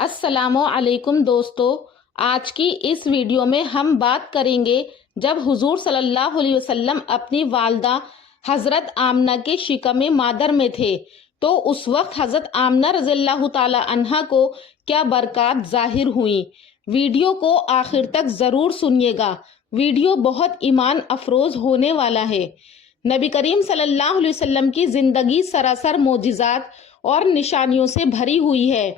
अस्सलाम वालेकुम दोस्तों, आज की इस वीडियो में हम बात करेंगे जब हुजूर सल्लल्लाहु अलैहि वसल्लम अपनी वालदा हज़रत आमना के शिकम मादर में थे तो उस वक्त हज़रत आमना रज़ियल्लाहु ताला अन्हा को क्या बरक़ात ज़ाहिर हुई। वीडियो को आखिर तक ज़रूर सुनिएगा, वीडियो बहुत ईमान अफरोज़ होने वाला है। नबी करीम सल्लल्लाहु अलैहि वसल्लम की ज़िंदगी सरासर मोजिज़ात और निशानियों से भरी हुई है।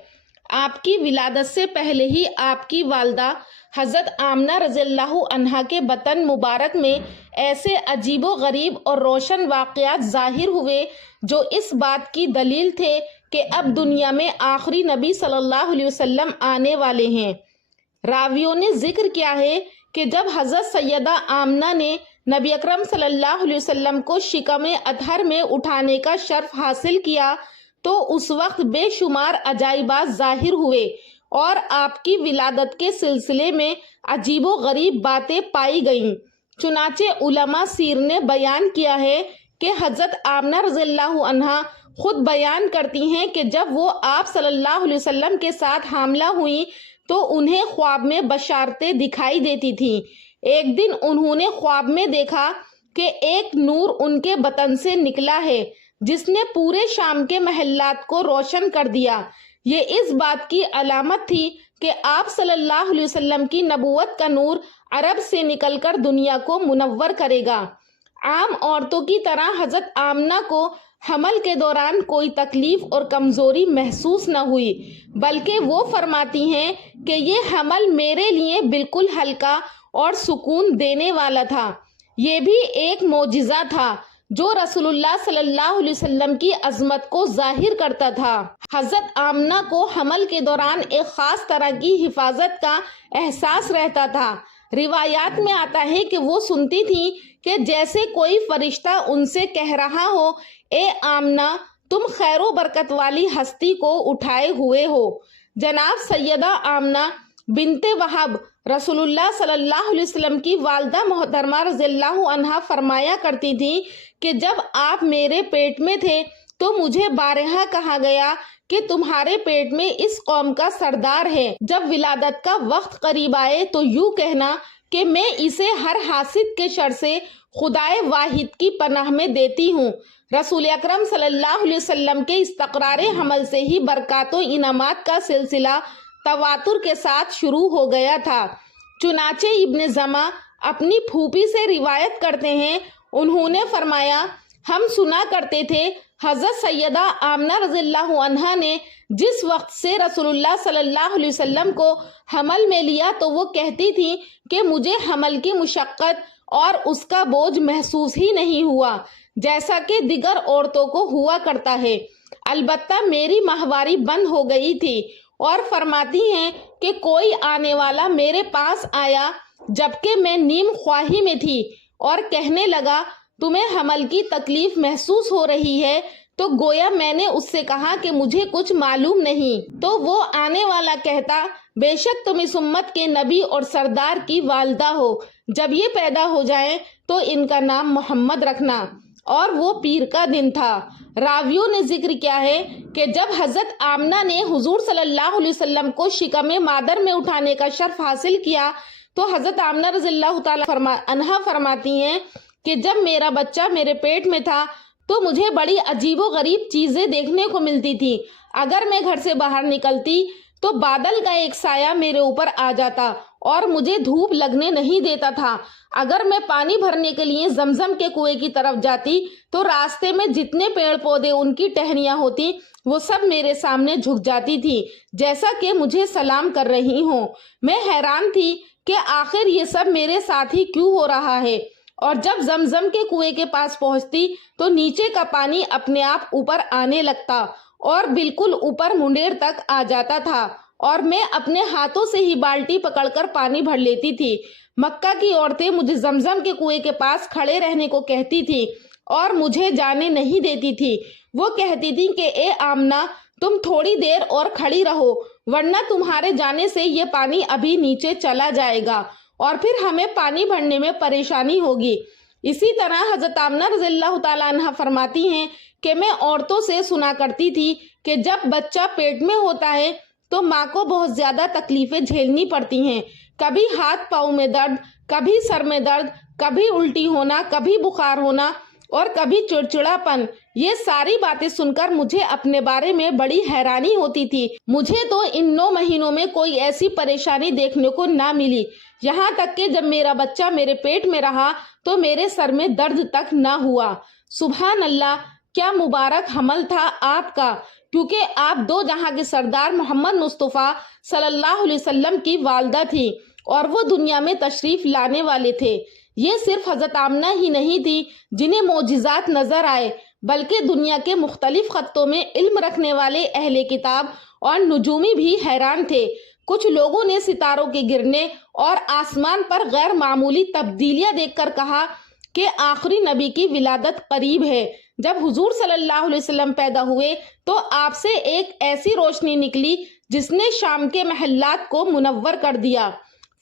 आपकी विलादत से पहले ही आपकी वालदा हज़रत आमना रज़ियल्लाहु अन्हा के बतन मुबारक में ऐसे अजीबो गरीब और रोशन वाक़यात ज़ाहिर हुए जो इस बात की दलील थे कि अब दुनिया में आखिरी नबी सल्लल्लाहु अलैहि वसल्लम आने वाले हैं। रावियों ने जिक्र किया है कि जब हज़रत सैयदा आमना ने नबी अकरम सल्लल्लाहु अलैहि वसल्लम को शिकम अतहर में उठाने का शर्फ हासिल किया तो उस वक्त बेशुमार अजाइबात ज़ाहिर हुए और आपकी विलादत के सिलसिले में अजीबो गरीब बातें पाई गईं। चुनाचे उलमा सीर ने बयान किया है कि हज़रत आमना रज़ियल्लाहु अन्हा खुद बयान करती हैं कि जब वो आप सल्लल्लाहु अलैहि वसल्लम के साथ हामला हुई तो उन्हें ख्वाब में बशारतें दिखाई देती थीं। एक दिन उन्होंने ख्वाब में देखा कि एक नूर उनके बतन से निकला है जिसने पूरे शाम के महल्लात को रोशन कर दिया। ये इस बात की अलामत थी कि आप सल्लल्लाहु अलैहि वसल्लम की नबूवत का नूर अरब से निकलकर दुनिया को मुनव्वर करेगा। आम औरतों की तरह हज़रत आमना को हमल के दौरान कोई तकलीफ और कमज़ोरी महसूस न हुई, बल्कि वो फरमाती हैं कि ये हमल मेरे लिए बिल्कुल हल्का और सुकून देने वाला था। ये भी एक मोजिज़ा था जो रसूलुल्लाह सल्लल्लाहु अलैहि वसल्लम की अजमत को जाहिर करता था। हज़रत आमना को हमल के दौरान एक ख़ास तरह की हिफाजत का एहसास रहता था। रिवायात में आता है कि वो सुनती थी कि जैसे कोई फरिश्ता उनसे कह रहा हो, ए आमना, तुम खैरो बरकत वाली हस्ती को उठाए हुए हो। जनाब सैयदा आमना बिनते वहब रसूलुल्लाह सल्लल्लाहु अलैहि वसल्लम की वालदा मोहतरमा रज़ियल्लाहु अन्हा फरमाया करती थी कि जब आप मेरे पेट में थे तो मुझे बारहा कहा गया कि तुम्हारे पेट में इस कौम का सरदार है। जब विलादत का वक्त करीब आए तो यूँ कहना कि मैं इसे हर हासिद के शर से खुदाए वाहिद की पनाह में देती हूँ। रसूल अकरम सल्लल्लाहु अलैहि वसल्लम के इस्तक़रार हमल से ही बरक़ात व इनामात का सिलसिला तवातुर के साथ शुरू हो गया था। चुनाचे इब्न जमा अपनी फूफी से रिवायत करते हैं, उन्होंने फरमाया, हम सुना करते थे हज़रत सैयदा आमना रज़ियल्लाहु अन्हा ने जिस वक्त से रसूलुल्लाह सल्लल्लाहु अलैहि वसल्लम को हमल में लिया तो वो कहती थी कि मुझे हमल की मुशक्क़त और उसका बोझ महसूस ही नहीं हुआ जैसा कि दिगर औरतों को हुआ करता है। अलबत्ता मेरी माहवारी बंद हो गई थी और फरमाती हैं कि कोई आने वाला मेरे पास आया जबकि मैं नीम ख्वाही में थी और कहने लगा, तुम्हें हमल की तकलीफ महसूस हो रही है? तो गोया मैंने उससे कहा कि मुझे कुछ मालूम नहीं। तो वो आने वाला कहता, बेशक तुम इस उम्मत के नबी और सरदार की वालदा हो, जब ये पैदा हो जाएं तो इनका नाम मोहम्मद रखना। और वो पीर का दिन था। रावियों ने जिक्र किया है कि जब हज़रत आमना ने हुजूर सल्लल्लाहु अलैहि वसल्लम को शिकम मादर में उठाने का शर्फ हासिल किया तो हज़रत आमना रज़ियल्लाहु ताला अन्हा फरमाती हैं कि जब मेरा बच्चा मेरे पेट में था तो मुझे बड़ी अजीबो गरीब चीज़ें देखने को मिलती थी। अगर मैं घर से बाहर निकलती तो बादल का एक साया मेरे ऊपर आ जाता और मुझे धूप लगने नहीं देता था। अगर मैं पानी भरने के लिए जमजम के कुएं की तरफ जाती तो रास्ते में जितने पेड़ पौधे उनकी टहनियाँ होती वो सब मेरे सामने झुक जाती थी जैसा कि मुझे सलाम कर रही हों। मैं हैरान थी कि आखिर ये सब मेरे साथ ही क्यों हो रहा है। और जब जमजम के कुएं के पास पहुंचती तो नीचे का पानी अपने आप ऊपर आने लगता और बिल्कुल ऊपर मुंडेर तक आ जाता था और मैं अपने हाथों से ही बाल्टी पकड़कर पानी भर लेती थी। मक्का की औरतें मुझे जमजम के कुएं के पास खड़े रहने को कहती थी और मुझे जाने नहीं देती थी। वो कहती थी कि ए आमना, तुम थोड़ी देर और खड़ी रहो वरना तुम्हारे जाने से ये पानी अभी नीचे चला जाएगा और फिर हमें पानी भरने में परेशानी होगी। इसी तरह हज़रत आमना रज़ियल्लाहु ताला अन्हा फरमाती हैं कि मैं औरतों से सुना करती थी कि जब बच्चा पेट में होता है تو ماں کو بہت زیادہ تکلیفیں جھیلنی پڑتی ہیں، کبھی ہاتھ پاؤں میں درد، کبھی سر میں درد، کبھی الٹی ہونا، کبھی بخار ہونا اور کبھی چڑچڑاپن۔ یہ ساری باتیں سن کر مجھے اپنے بارے میں بڑی حیرانی ہوتی تھی۔ مجھے تو ان 9 مہینوں میں کوئی ایسی پریشانی دیکھنے کو نہ ملی، یہاں تک کہ جب میرا بچہ میرے پیٹ میں رہا تو میرے سر میں درد تک نہ ہوا۔ سبحان اللہ، کیا مبارک حمل تھا آپ کا، کیونکہ آپ دو جہاں کے سردار محمد مصطفیٰ صلی اللہ علیہ وسلم کی والدہ تھی اور وہ دنیا میں تشریف لانے والے تھے۔ یہ صرف حضرت آمنہ ہی نہیں تھی جنہیں معجزات نظر آئے، بلکہ دنیا کے مختلف خطوں میں علم رکھنے والے اہل کتاب اور نجومی بھی حیران تھے۔ کچھ لوگوں نے ستاروں کے گرنے اور آسمان پر غیر معمولی تبدیلیاں دیکھ کر کہا کہ آخری نبی کی ولادت قریب ہے۔ جب حضور صلی اللہ علیہ وسلم پیدا ہوئے تو آپ سے ایک ایسی روشنی نکلی جس نے شام کے محلات کو منور کر دیا۔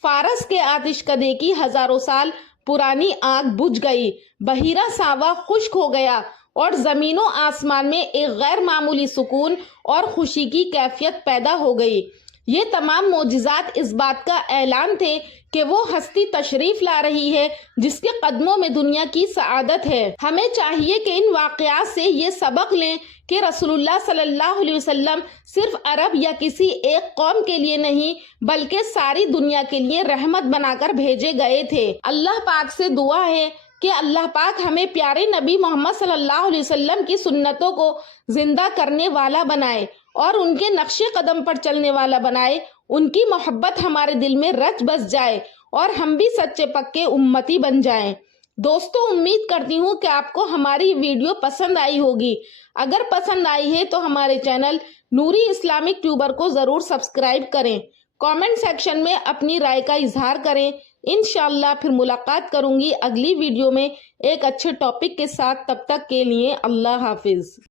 فارس کے آتش کدے کی ہزاروں سال پرانی آگ بجھ گئی، بحیرہ ساوا خشک ہو گیا اور زمین و آسمان میں ایک غیر معمولی سکون اور خوشی کی کیفیت پیدا ہو گئی۔ یہ تمام معجزات اس بات کا اعلان تھے کہ وہ ہستی تشریف لا رہی ہے جس کے قدموں میں دنیا کی سعادت ہے۔ ہمیں چاہیے کہ ان واقعات سے یہ سبق لیں کہ رسول اللہ صلی اللہ علیہ وسلم صرف عرب یا کسی ایک قوم کے لیے نہیں بلکہ ساری دنیا کے لیے رحمت بنا کر بھیجے گئے تھے۔ اللہ پاک سے دعا ہے کہ اللہ پاک ہمیں پیارے نبی محمد صلی اللہ علیہ وسلم کی سنتوں کو زندہ کرنے والا بنائے اور ان کے نقش قدم پر چلنے والا بنائے، ان کی محبت ہمارے دل میں رچ بس جائے اور ہم بھی سچے پکے امتی بن جائیں۔ دوستو، امید کرتی ہوں کہ آپ کو ہماری ویڈیو پسند آئی ہوگی۔ اگر پسند آئی ہے تو ہمارے چینل نوری اسلامک ٹیوبر کو ضرور سبسکرائب کریں، کامنٹ سیکشن میں اپنی رائے کا اظہار کریں۔ انشاءاللہ پھر ملاقات کروں گی اگلی ویڈیو میں ایک اچھے ٹاپک کے ساتھ۔ تب تک کے لیے اللہ حافظ۔